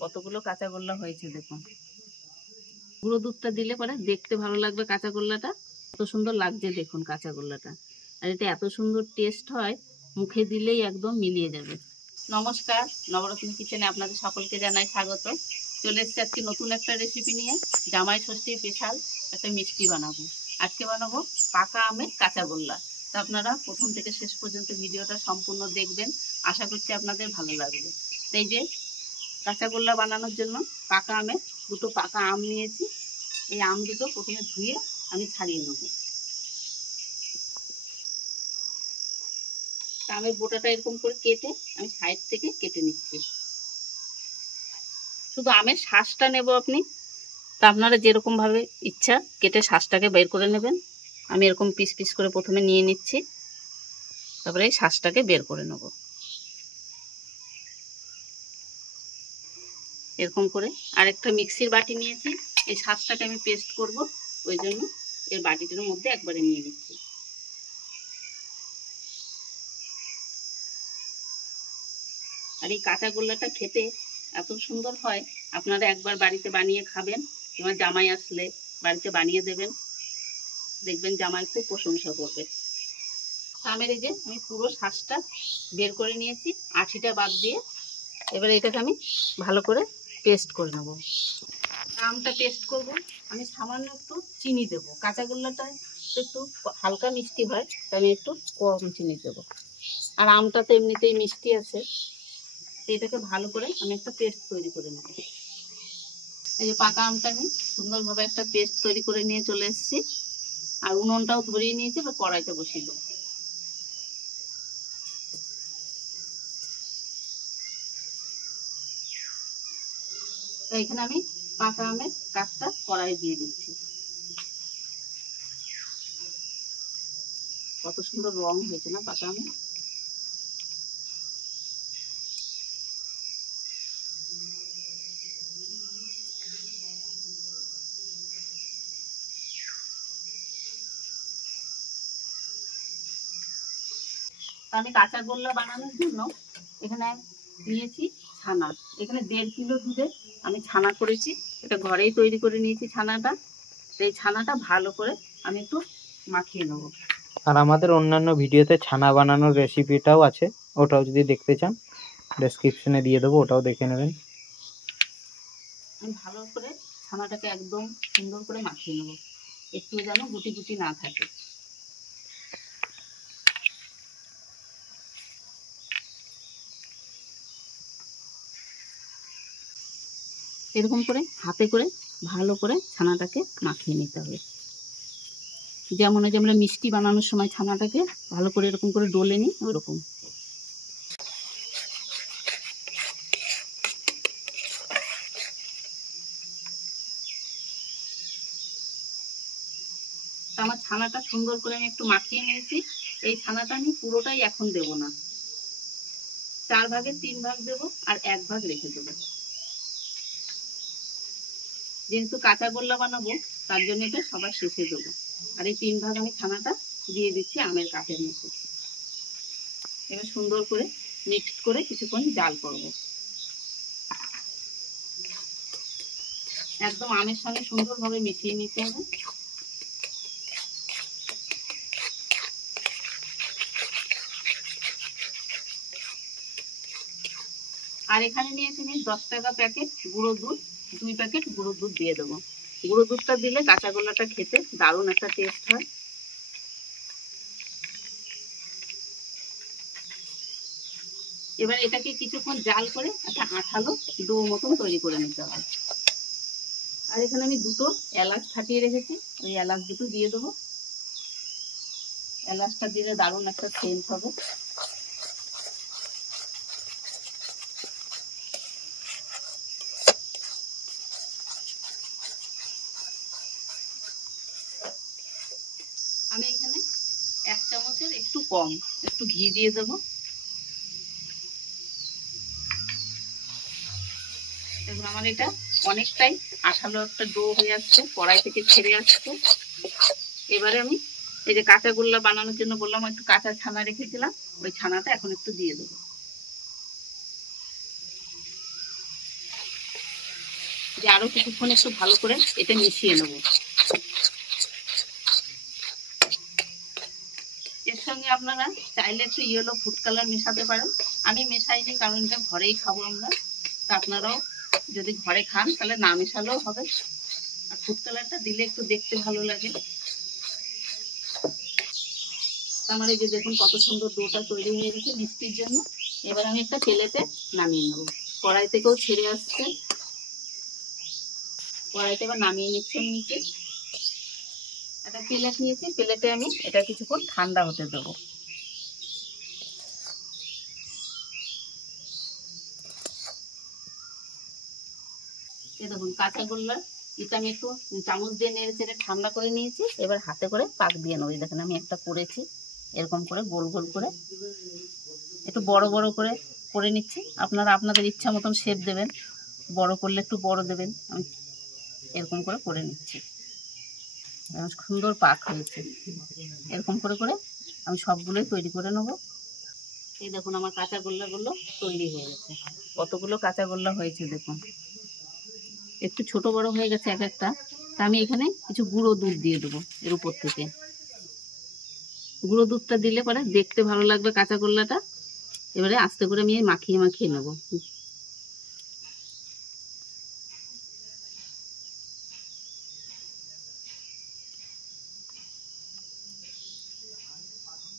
কতগুলো কাঁচাগোল্লা হয়েছে দেখুন। গুঁড়ো দুধটা দিলে পরে দেখতে ভালো লাগবে কাঁচাগোল্লাটা, এত সুন্দর লাগছে দেখুন কাঁচাগোল্লাটা। আর এটা এত সুন্দর টেস্ট হয়, মুখে দিলেই একদম মিলিয়ে যাবে। নমস্কার, নবরত্ন কিচেনে আপনাদের সকলকে জানাই স্বাগত। চলে এসেছি আজকে নতুন একটা রেসিপি নিয়ে। জামাই ষষ্ঠী স্পেশাল একটা মিষ্টি বানাবো। আজকে বানাবো পাকা আমের কাঁচাগোল্লা। তো আপনারা প্রথম থেকে শেষ পর্যন্ত ভিডিওটা সম্পূর্ণ দেখবেন, আশা করছি আপনাদের ভালো লাগবে। এই যে কাঁচাগোল্লা বানানোর জন্য পাকা আমের দুটো পাকা আম নিয়েছি। এই আম দুটো প্রথমে ধুয়ে আমি ছাড়িয়ে নেব। আমের বোটাটা এরকম করে কেটে আমি সাইড থেকে কেটে নিচ্ছি। শুধু আমের শাঁসটা নেব আপনি, তা আপনারা যেরকম ভাবে ইচ্ছা কেটে শাঁসটাকে বের করে নেবেন। আমি এরকম পিস পিস করে প্রথমে নিয়ে নিচ্ছি, তারপরে এই শাঁসটাকে বের করে নেব। এরকম করে আরেকটা মিক্সির বাটি নিয়েছি, এই শাঁসটাকে আমি পেস্ট করব, ওই জন্য এর বাটিটার মধ্যে একবারে নিয়ে নিচ্ছি। আর এই কাঁচাগোল্লাটা খেতে এত সুন্দর হয়, আপনারা একবার বাড়িতে বানিয়ে খাবেন। তোমার জামাই আসলে বাড়িতে বানিয়ে দেবেন, দেখবেন জামাই খুব প্রশংসা করবে। আমের এই যে আমি পুরো শাঁসটা বের করে নিয়েছি, আঠিটা বাদ দিয়ে। এবার এটাকে আমি ভালো করে পেস্ট করে নেব। আমটা পেস্ট করব, আমি সামান্য একটু চিনি দেবো। কাঁচাগোল্লাটা একটু হালকা মিষ্টি হয়, তাই আমি একটু কম চিনি দেবো। আর আমটা তো এমনিতেই মিষ্টি আছে। এটাকে ভালো করে আমি একটা পেস্ট তৈরি করে নেব। এই যে পাকা আমটা আমি সুন্দরভাবে একটা পেস্ট তৈরি করে নিয়ে চলে এসেছি। আর উনুনটাও ধরিয়ে নিয়েছি, এবার কড়াইটা বসিয়ে দেবো। এখানে আমি পাকা আমের কাঠটা কড়াই দিয়ে দিচ্ছি। কত সুন্দর রং হয়েছে না পাকা আমের। আমি কাঁচাগোল্লা বানানোর জন্য এখানে নিয়েছি ছানা। এখানে 1.5 কিলো দুধে আমি ছানা করেছি। এটা ঘরেই তৈরি করে নিয়েছি ছানাটা। এই ছানাটা ভালো করে আমি একটু মাখিয়ে নেব। আর আমাদের অন্যান্য ভিডিওতে ছানা বানানোর রেসিপিটাও আছে, ওটাও যদি দেখতে চান ডেসক্রিপশনে দিয়ে দেবো, ওটাও দেখে নেবেন। আমি ভালো করে ছানাটাকে একদম সুন্দর করে মাখিয়ে নেব, একটু যেন গুটি গুটি না থাকে। এরকম করে হাতে করে ভালো করে ছানাটাকে মাখিয়ে নিতে হবে। যেমন যে আমরা মিষ্টি বানানোর সময় ছানাটাকে ভালো করে এরকম করে ডলে নিই, ওরকম। আমার ছানাটা সুন্দর করে আমি একটু মাখিয়ে নিয়েছি। এই ছানাটা আমি পুরোটাই এখন দেব না, 4 ভাগের 3 ভাগ দেব, আর 1 ভাগ রেখে দেবো। যেহেতু কাঁচাগোল্লা বানাবো, তার জন্য এটা সবার শেষে দেবো। আর এই 3 ভাগ আমি ছানাটা দিয়ে দিচ্ছি আমের কাঠের মধ্যে। এবার সুন্দর করে মিক্সড করে কিছুক্ষণ জাল করব। একদম আমের সঙ্গে সুন্দরভাবে মিশিয়ে নিতে হবে। আর এখানে নিয়েছি আমি 10 টাকা প্যাকেট গুঁড়ো দুধ, 2 প্যাকেট গুঁড়ো দুধ দিয়ে দেবো। গুঁড়ো দুধটা দিলে কাঁচাগোল্লাটা খেতে দারুণ একটা টেস্ট হয়। এবার এটাকে কিছুক্ষণ জাল করে একটা আঠালো ডো মতন তৈরি করে নিতে হবে। আর এখানে আমি 2টো এলাচ ফাটিয়ে রেখেছি, ওই এলাচ দুটো দিয়ে দেবো। এলাচটা দিলে দারুণ একটা সেন্ট হবে। আমি এখানে 1 চামচের একটু কম একটু ঘি দিয়ে দেবো। দেখুন আমার এটা অনেকটাই আঠালো একটা ডো হয়ে আসছে, কড়াই থেকে ছেড়ে আসছে। এবারে আমি এই যে কাঁচাগোল্লা বানানোর জন্য বললাম একটু কাঁচা ছানা রেখেছিলাম, ওই ছানাটা এখন একটু দিয়ে দেবো। যে আরো কিছুক্ষণ একটু ভালো করে এটা মিশিয়ে নেব। এর সঙ্গে আপনারা চাইলে একটু ইয়েলো ফুড কালার মেশাতে পারেন। আমি মেশাইনি, কারণ এটা ঘরেই খাবো আমরা। তা আপনারাও যদি ঘরে খান তাহলে না মেশালেও হবে, আর ফুড কালারটা দিলে একটু দেখতে ভালো লাগে। আমার এই যে দেখুন কত সুন্দর ডোটা তৈরি হয়ে গেছে মিষ্টির জন্য। এবার আমি একটা প্লেটে নামিয়ে নেব। কড়াই থেকেও ছেড়ে আসছে, কড়াইতে এবার নামিয়ে নিচ্ছি নিচে। একটা প্লেট নিয়েছি, প্লেটে আমি এটা কিছুক্ষণ ঠান্ডা হতে দেবো। এই দেখুন কাঁচাগোল্লা এটা আমি একটু চামচ দিয়ে নেড়ে চেড়ে ঠান্ডা করে নিয়েছি। এবার হাতে করে পাক দিয়ে নেবো। দেখেন আমি একটা করেছি, এরকম করে গোল গোল করে একটু বড় বড় করে করে নিচ্ছি। আপনারা আপনাদের ইচ্ছা মতন শেপ দেবেন, বড় করলে একটু বড় দেবেন। আমি এরকম করে করে নিচ্ছি। সুন্দর পাক হয়েছে। এরকম করে করে আমি সবগুলোই তৈরি করে নেব। এই দেখুন আমার কাঁচাগোল্লাগুলো তৈরি হয়ে গেছে। কতগুলো কাঁচাগোল্লা হয়েছে দেখুন, একটু ছোট বড় হয়ে গেছে এক একটা। তা আমি এখানে কিছু গুঁড়ো দুধ দিয়ে দেবো এর উপর থেকে। গুঁড়ো দুধটা দিলে পরে দেখতে ভালো লাগবে কাঁচাগোল্লাটা। এবারে আস্তে করে আমি মাখিয়ে মাখিয়ে নেব।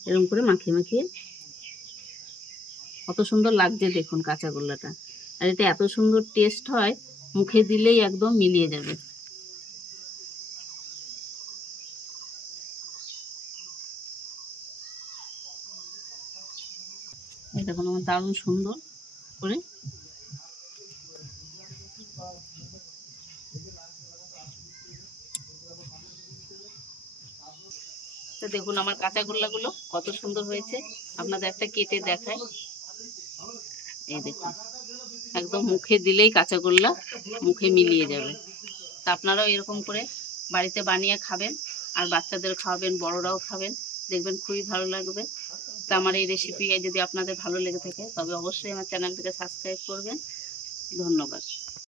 এরকম করে মাখিয়ে মাখিয়ে, কত সুন্দর লাগছে দেখুন কাঁচাগোল্লাটা। আর এটা এত সুন্দর টেস্ট হয়, মুখে দিলেই একদম মিলিয়ে যাবে। এই দেখুন আমার দারুণ সুন্দর করে। তো দেখুন আমার কাঁচাগোল্লাগুলো কত সুন্দর হয়েছে। আপনাদের একটা কেটে দেখায়। এই দেখুন একদম মুখে দিলেই কাঁচাগোল্লা মুখে মিলিয়ে যাবে। তা আপনারাও এরকম করে বাড়িতে বানিয়ে খাবেন, আর বাচ্চাদের খাওয়াবেন, বড়রাও খাবেন, দেখবেন খুবই ভালো লাগবে। তা আমার এই রেসিপি যদি আপনাদের ভালো লেগে থাকে তবে অবশ্যই আমার চ্যানেলটিকে সাবস্ক্রাইব করবেন। ধন্যবাদ।